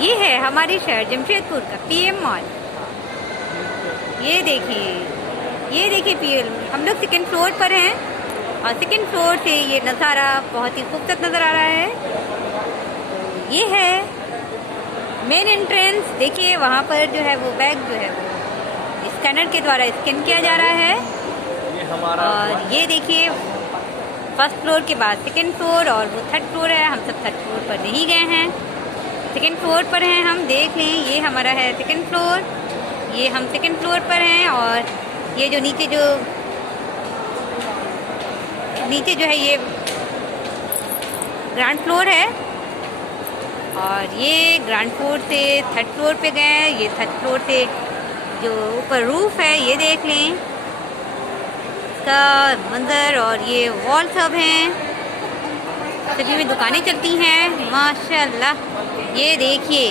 ये है हमारे शहर जमशेदपुर का पीएम मॉल। ये देखिए पीएम, हम लोग सेकंड फ्लोर पर हैं और सेकंड फ्लोर से ये नज़ारा बहुत ही खूबसूरत नज़र आ रहा है। ये है मेन एंट्रेंस। देखिए वहाँ पर जो है वो बैग जो है वो स्कैनर के द्वारा स्कैन किया जा रहा है। ये हमारा और ये देखिए फर्स्ट फ्लोर के बाद सेकंड फ्लोर और वो थर्ड फ्लोर है। हम सब थर्ड फ्लोर पर नहीं गए हैं, सेकंड फ्लोर पर हैं। हम देख लें, ये हमारा है सेकंड फ्लोर, ये हम सेकंड फ्लोर पर हैं। और ये जो नीचे जो है ये ग्राउंड फ्लोर है और ये ग्राउंड फ्लोर से थर्ड फ्लोर पे गए हैं। ये थर्ड फ्लोर से जो ऊपर रूफ है ये देख लें इसका मंजर। और ये वॉल सब हैं, सभी में दुकानें चलती हैं माशाल्लाह। ये देखिए